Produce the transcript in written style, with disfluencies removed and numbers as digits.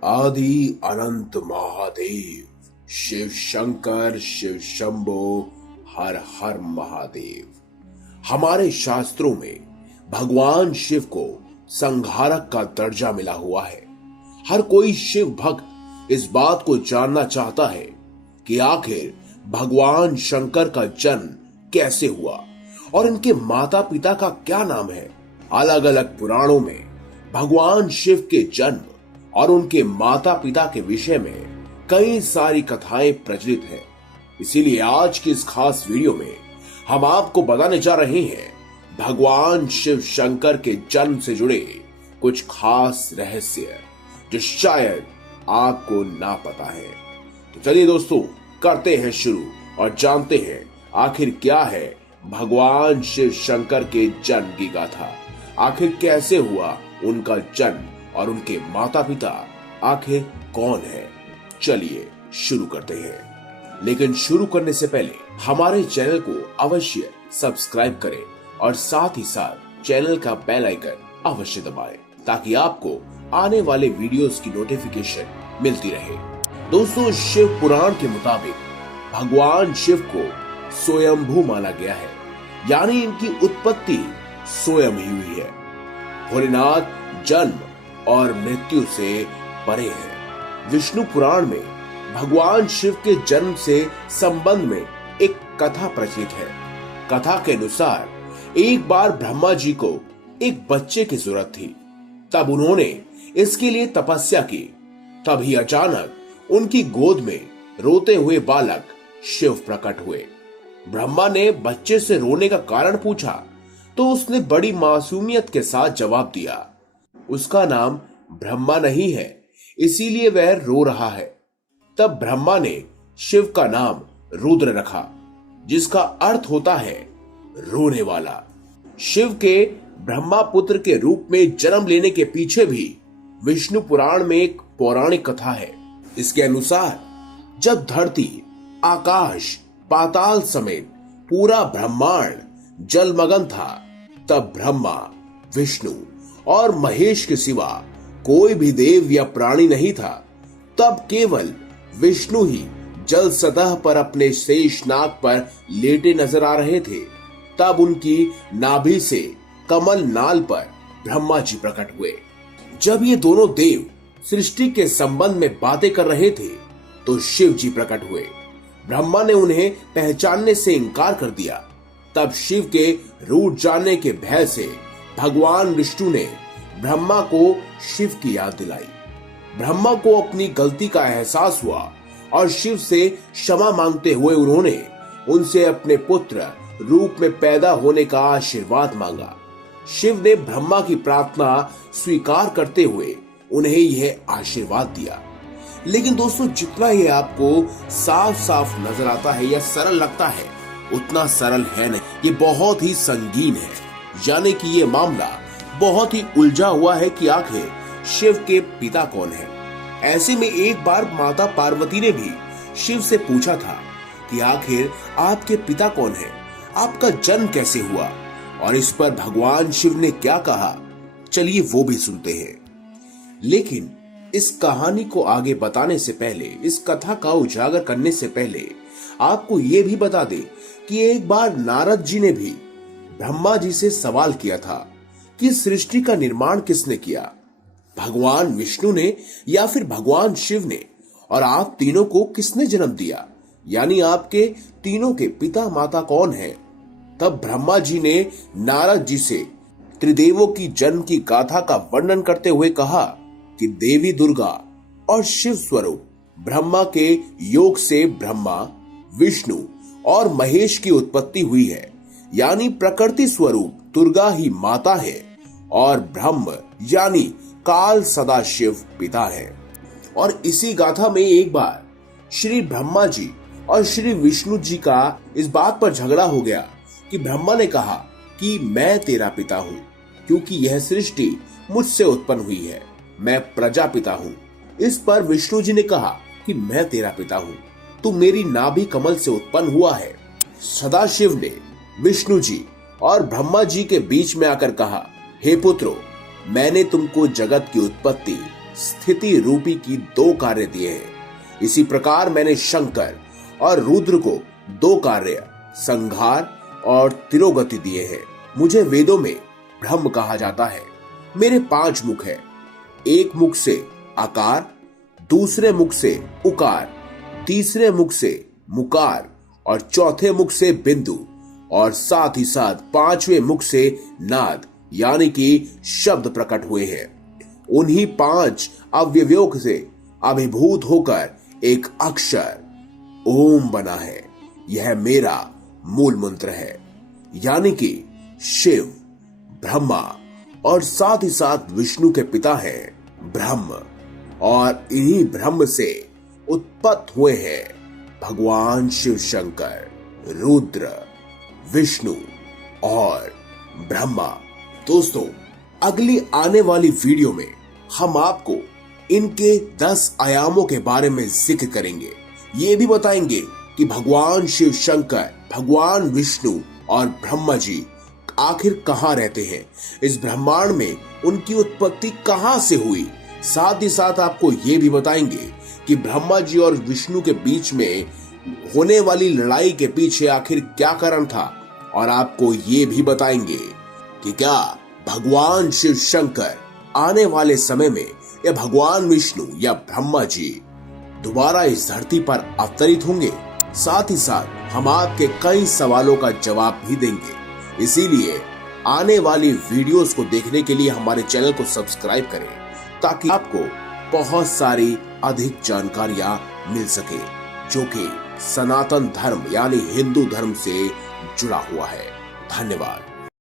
आदि अनंत महादेव, शिव शंकर, शिव शंभो, हर हर महादेव। हमारे शास्त्रों में भगवान शिव को संहारक का दर्जा मिला हुआ है। हर कोई शिव भक्त इस बात को जानना चाहता है कि आखिर भगवान शंकर का जन्म कैसे हुआ और इनके माता पिता का क्या नाम है। अलग अलग पुराणों में भगवान शिव के जन्म और उनके माता पिता के विषय में कई सारी कथाएं प्रचलित हैं। इसीलिए आज की इस खास वीडियो में हम आपको बताने जा रहे हैं भगवान शिव शंकर के जन्म से जुड़े कुछ खास रहस्य जो शायद आपको ना पता है। तो चलिए दोस्तों, करते हैं शुरू और जानते हैं आखिर क्या है भगवान शिव शंकर के जन्म की गाथा। आखिर कैसे हुआ उनका जन्म और उनके माता पिता आखिर कौन है। चलिए शुरू करते हैं, लेकिन शुरू करने से पहले हमारे चैनल को अवश्य सब्सक्राइब करें और साथ ही साथ चैनल का बेल आइकन अवश्य दबाएं ताकि आपको आने वाले वीडियोस की नोटिफिकेशन मिलती रहे। दोस्तों, शिव पुराण के मुताबिक भगवान शिव को स्वयंभू माना गया है, यानी इनकी उत्पत्ति स्वयं ही हुई है। भोलेनाथ जन्म और मृत्यु से परे है। विष्णु पुराण में भगवान शिव के जन्म से संबंध में एक कथा प्रचलित है। कथा के अनुसार एक बार ब्रह्मा जी को एक बच्चे की जरूरत थी। तब उन्होंने इसके लिए तपस्या की। तभी अचानक उनकी गोद में रोते हुए बालक शिव प्रकट हुए। ब्रह्मा ने बच्चे से रोने का कारण पूछा तो उसने बड़ी मासूमियत के साथ जवाब दिया, उसका नाम ब्रह्मा नहीं है, इसीलिए वह रो रहा है। तब ब्रह्मा ने शिव का नाम रुद्र रखा, जिसका अर्थ होता है रोने वाला। शिव के ब्रह्मा पुत्र के रूप में जन्म लेने के पीछे भी विष्णु पुराण में एक पौराणिक कथा है। इसके अनुसार जब धरती, आकाश, पाताल समेत पूरा ब्रह्मांड जलमग्न था, तब ब्रह्मा, विष्णु और महेश के सिवा कोई भी देव या प्राणी नहीं था। तब केवल विष्णु ही जल सतह पर अपने शेष नाग पर लेटे नजर आ रहे थे। तब उनकी नाभि से कमल नाल पर ब्रह्मा जी प्रकट हुए। जब ये दोनों देव सृष्टि के संबंध में बातें कर रहे थे तो शिव जी प्रकट हुए। ब्रह्मा ने उन्हें पहचानने से इनकार कर दिया। तब शिव के रूठ जाने के भय से भगवान विष्णु ने ब्रह्मा को शिव की याद दिलाई। ब्रह्मा को अपनी गलती का एहसास हुआ और शिव से क्षमा मांगते हुए उन्होंने उनसे अपने पुत्र रूप में पैदा होने का आशीर्वाद मांगा। शिव ने ब्रह्मा की प्रार्थना स्वीकार करते हुए उन्हें यह आशीर्वाद दिया। लेकिन दोस्तों, जितना ये आपको साफ साफ नजर आता है या सरल लगता है, उतना सरल है नहीं। ये बहुत ही संगीन है, यानी कि ये मामला बहुत ही उलझा हुआ है कि आखिर शिव के पिता कौन है। ऐसे में एक बार माता पार्वती ने भी शिव से पूछा था कि आखिर आपके पिता कौन है, आपका जन्म कैसे हुआ, और इस पर भगवान शिव ने क्या कहा, चलिए वो भी सुनते हैं। लेकिन इस कहानी को आगे बताने से पहले, इस कथा का उजागर करने से पहले आपको ये भी बता दें कि एक बार नारद जी ने भी ब्रह्मा जी से सवाल किया था कि सृष्टि का निर्माण किसने किया, भगवान विष्णु ने या फिर भगवान शिव ने, और आप तीनों को किसने जन्म दिया, यानी आपके तीनों के पिता माता कौन है। तब ब्रह्मा जी ने नारद जी से त्रिदेवों की जन्म की गाथा का वर्णन करते हुए कहा कि देवी दुर्गा और शिव स्वरूप ब्रह्मा के योग से ब्रह्मा, विष्णु और महेश की उत्पत्ति हुई है, यानी प्रकृति स्वरूप दुर्गा ही माता है और ब्रह्म यानी काल सदाशिव पिता है। और इसी गाथा में एक बार श्री ब्रह्मा जी और श्री विष्णु जी का इस बात पर झगड़ा हो गया कि ब्रह्मा ने कहा कि मैं तेरा पिता हूँ क्योंकि यह सृष्टि मुझसे उत्पन्न हुई है, मैं प्रजापिता हूँ। इस पर विष्णु जी ने कहा कि मैं तेरा पिता हूँ, तू मेरी नाभि कमल से उत्पन्न हुआ है। सदाशिव ने विष्णु जी और ब्रह्मा जी के बीच में आकर कहा, हे पुत्रो, मैंने तुमको जगत की उत्पत्ति स्थिति रूपी की 2 कार्य दिए हैं। इसी प्रकार मैंने शंकर और रुद्र को 2 कार्य, संहार और तिरोगति दिए हैं। मुझे वेदों में ब्रह्म कहा जाता है। मेरे 5 मुख हैं। एक मुख से आकार, दूसरे मुख से उकार, तीसरे मुख से मुकार और चौथे मुख से बिंदु और साथ ही साथ 5वें मुख से नाद यानी कि शब्द प्रकट हुए हैं। उन्हीं 5 अवयवों से अभिभूत होकर एक अक्षर ओम बना है। यह मेरा मूल मंत्र है, यानी कि शिव, ब्रह्मा और साथ ही साथ विष्णु के पिता हैं ब्रह्म, और इन्हीं ब्रह्म से उत्पन्न हुए हैं भगवान शिव शंकर, रुद्र, विष्णु और ब्रह्मा। दोस्तों, अगली आने वाली वीडियो में हम आपको इनके 10 आयामों के बारे में जिक्र करेंगे। ये भी बताएंगे कि भगवान शिव शंकर, भगवान विष्णु और ब्रह्मा जी आखिर कहाँ रहते हैं, इस ब्रह्मांड में उनकी उत्पत्ति कहाँ से हुई। साथ ही साथ आपको ये भी बताएंगे कि ब्रह्मा जी और विष्णु के बीच में होने वाली लड़ाई के पीछे आखिर क्या कारण था, और आपको ये भी बताएंगे कि क्या भगवान शिव शंकर आने वाले समय में या भगवान विष्णु या ब्रह्मा जी दोबारा इस धरती पर अवतरित होंगे। साथ ही साथ हम आपके कई सवालों का जवाब भी देंगे। इसीलिए आने वाली वीडियोस को देखने के लिए हमारे चैनल को सब्सक्राइब करें, ताकि आपको बहुत सारी अधिक जानकारियां मिल सके जो कि सनातन धर्म यानी हिंदू धर्म से जुड़ा हुआ है। धन्यवाद।